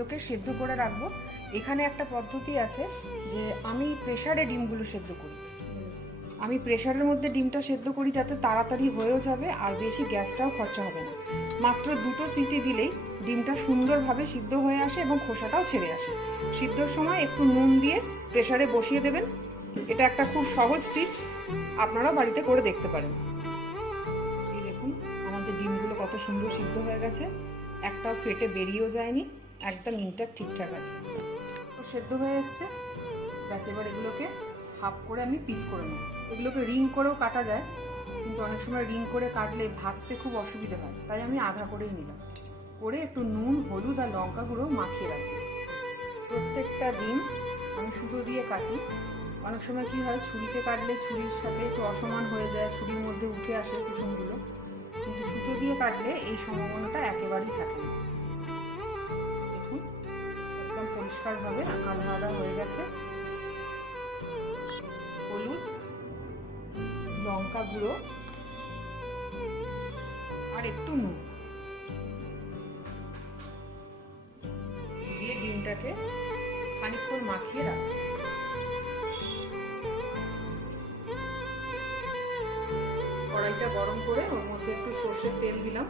ডিমগুলোকে সেদ্ধ করে রাখব। এখানে একটা পদ্ধতি আছে যে আমি প্রেশারে ডিমগুলো সেদ্ধ করি। আমি প্রেশারের মধ্যে ডিমটা সেদ্ধ করি যাতে তাড়াতাড়ি হয়েও যাবে আর বেশি গ্যাসটাও খরচা হবে না। মাত্র দুটো সিটি দিলেই ডিমটা সুন্দরভাবে সিদ্ধ হয়ে আসে এবং খোসাটাও ছেড়ে আসে। সিদ্ধর সময় একটু নুন দিয়ে প্রেশারে বসিয়ে দেবেন। এটা একটা খুব সহজ টিপ আপনারাও বাড়িতে করে দেখতে পারেন। এই দেখুন, আমাদের ডিমগুলো কত সুন্দর সিদ্ধ হয়ে গেছে। একটাও ফেটে বেরিয়েও যায়নি। একদম ইনটাক ঠিকঠাক আছে। তো সেদ্ধ হয়ে এসছে। ব্যাস, এবার এগুলোকে হাফ করে আমি পিস করে নেব। এগুলোকে রিং করেও কাটা যায়, কিন্তু অনেক সময় রিং করে কাটলে ভাজতে খুব অসুবিধা হয়। তাই আমি আধা করেই নিলাম। করে একটু নুন, হলুদ আর লঙ্কা গুঁড়ো মাখিয়ে রাখি। প্রত্যেকটা ডিম আমি সুতো দিয়ে কাটি। অনেক সময় কি হয়, ছুরিতে কাটলে ছুরির সাথে একটু অসমান হয়ে যায়, ছুরির মধ্যে উঠে আসে কুসুমগুলো। কিন্তু সুতো দিয়ে কাটলে এই সম্ভাবনাটা একেবারেই থাকে না। একদম পরিষ্কারভাবে আধা আধা হয়ে গেছে। হলুদ, লঙ্কা গুঁড়ো, আর একটু নুন। দিয়ে ডিমটাকে খানিকক্ষণ মাখিয়ে রাখব কড়াইটা গরম করে ওর মধ্যে একটু সর্ষের তেল দিলাম।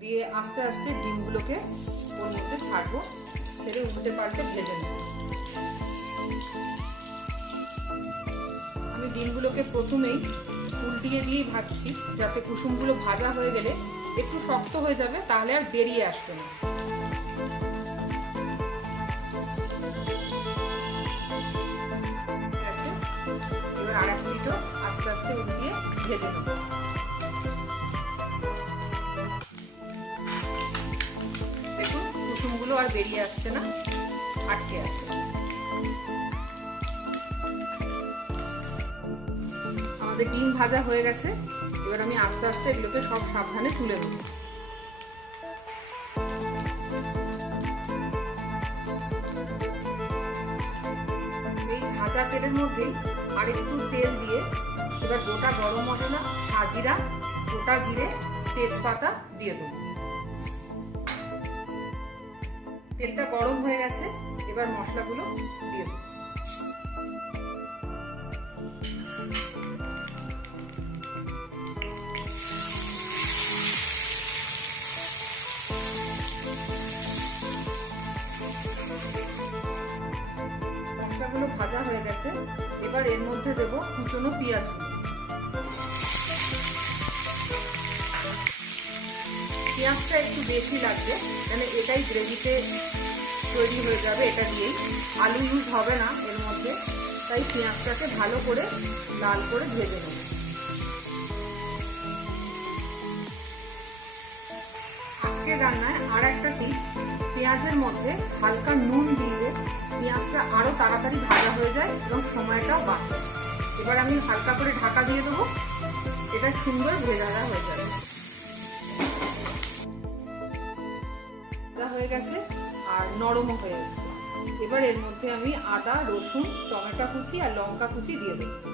দিয়ে আস্তে আস্তে ডিমগুলোকে ওর মধ্যে ছাড়বো। ছেড়ে উল্টে পাল্টে ভেজে নেব আমি ডিমগুলোকে প্রথমেই উল্টিয়ে দিয়েই ভাজছি, যাতে কুসুমগুলো ভাজা হয়ে গেলে একটু শক্ত হয়ে যাবে, তাহলে আর বেরিয়ে আসবে না। এবার আর এক মিনিটও আস্তে আস্তে উল্টিয়ে ভেজে নেব। আর বেরিয়ে আসছে না, আটকে আছে। আমাদের ডিম ভাজা হয়ে গেছে, এবার আমি আস্তে আস্তে এগুলোকে সব সাবধানে তুলে দেবো এই ভাজা তেলের মধ্যেই আর একটু তেল দিয়ে এবার গোটা গরম মশলা, সাজিরা, গোটা জিরে, তেজপাতা দিয়ে দেবো। তেলটা গরম হয়ে গেছে, এবার মশলাগুলো দিয়ে দেবো। মশলাগুলো ভাজা হয়ে গেছে, এবার এর মধ্যে দেবো কুচনো পেঁয়াজ পেঁয়াজটা একটু বেশি লাগবে মানে এটাই গ্রেভিতে তৈরি হয়ে যাবে, এটা দিয়েই। আলু ইউজ হবে না এর মধ্যে, তাই পেঁয়াজটাকে ভালো করে লাল করে ভেজে নেব। আজকে রান্নায় আর একটা টিপ পেঁয়াজের মধ্যে হালকা নুন দিয়ে পেঁয়াজটা আরও তাড়াতাড়ি ভাজা হয়ে যায় এবং সময়টাও বাঁচে। এবার আমি হালকা করে ঢাকা দিয়ে দেবো, এটা সুন্দর ভেজা হয়ে যাবে। হয়ে গেছে আর নরমও হয়ে এসছে এবার এর মধ্যে আমি আদা, রসুন, টমেটো কুচি আর লঙ্কা কুচি দিয়ে দেবো।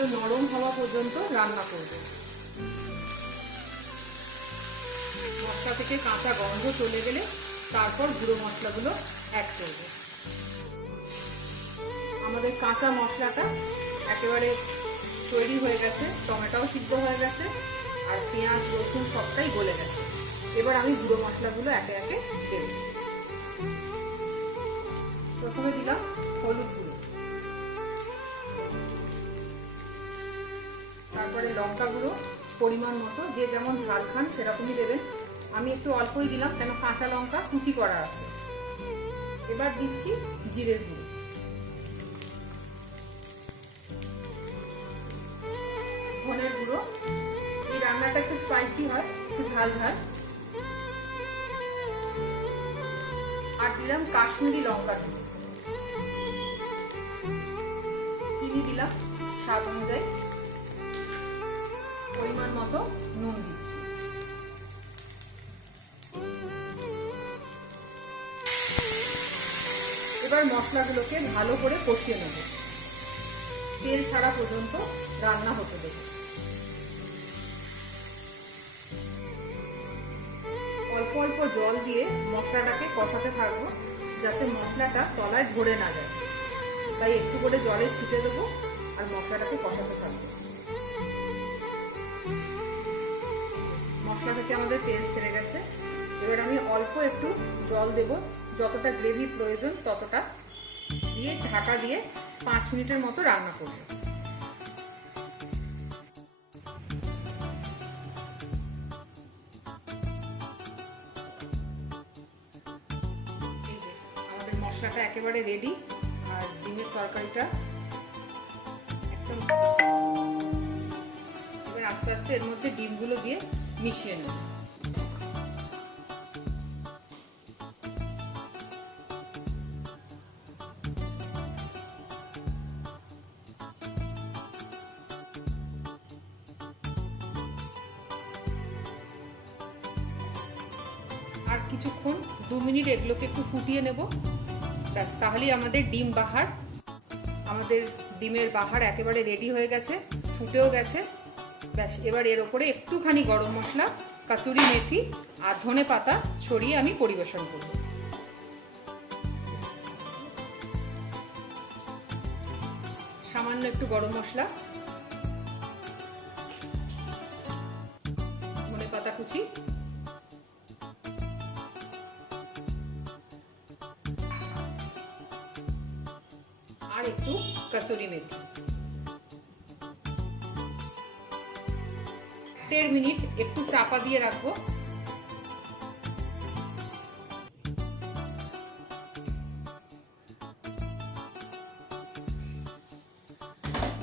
এগুলো নরম হওয়া পর্যন্ত রান্না করব। মশলা থেকে কাঁচা গন্ধ চলে গেলে তারপর গুঁড়ো মশলাগুলো অ্যাড করব। আমাদের কাঁচা মশলাটা একেবারে তৈরি হয়ে গেছে, টমেটোও সিদ্ধ হয়ে গেছে, আর পেঁয়াজ, রসুন সবটাই গলে গেছে। এবার আমি গুঁড়ো মশলাগুলো একে একে দেব। প্রথমে দিলাম হলুদ তারপরে লঙ্কা গুঁড়ো পরিমাণ মতো, যে যেমন ঝাল খান সেরকমই দেবেন। আমি একটু অল্পই দিলাম, কেন কাঁচা লঙ্কা কুচি করা আছে। এবার দিচ্ছি জিরে গুঁড়ো। ধনের গুঁড়ো। এই রান্নাটা একটু স্পাইসি হয়, একটু ঝাল ঝাল। আর দিলাম কাশ্মীরি লঙ্কা গুঁড়ো। চিনি দিলাম, স্বাদ অনুযায়ী। পরিমাণ মতো নুন দিচ্ছি। এবার মশলাগুলোকে ভালো করে কষিয়ে নেব। তেল ছাড়া পর্যন্ত রান্না হতে দেব। অল্প অল্প জল দিয়ে মশলাটাকে কষাতে থাকব, যাতে মশলাটা তলায় ধরে না যায়। তাই একটু করে জলে ছিটে দেবো আর মশলাটাকে কষাতে থাকব। মশলা থেকে আমাদের তেল ছেড়ে গেছে। এবার আমি অল্প একটু জল দেব। যতটা গ্রেভি প্রয়োজন ততটা দিয়ে ঢাকা দিয়ে পাঁচ মিনিটের মতো রান্না করব। মশলাটা একেবারে রেডি আর ডিমের তরকারিটা একদম এবার আস্তে আস্তে এর মধ্যে ডিমগুলো দিয়ে মিশিয়ে নেব আর কিছুক্ষণ, দু মিনিট এগুলোকে একটু ফুটিয়ে নেব। ব্যাস, তাহলেই আমাদের ডিম বাহার। আমাদের ডিমের বাহার একেবারে রেডি হয়ে গেছে, ফুটেও গেছে। ব্যাস, এবার এর ওপরে একটুখানি গরম মশলা, কাসুরি মেথি আর ধনে পাতা ছড়িয়ে আমি পরিবেশন করব। সামান্য একটু গরম মশলা, ধনে পাতা কুচি, আর একটু কাসুরি মেথি। দেড় মিনিট একটু চাপা দিয়ে রাখব।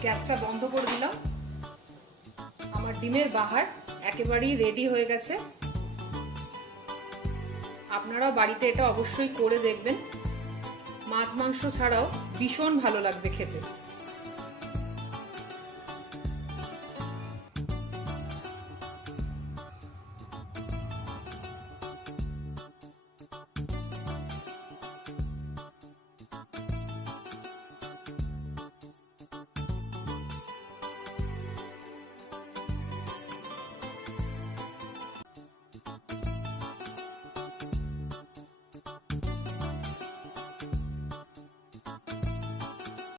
গ্যাসটা বন্ধ করে দিলাম। আমার ডিমের বাহার একেবারেই রেডি হয়ে গেছে। আপনারা বাড়িতে এটা অবশ্যই করে দেখবেন। মাছ, মাংস ছাড়াও ভীষণ ভালো লাগবে খেতে।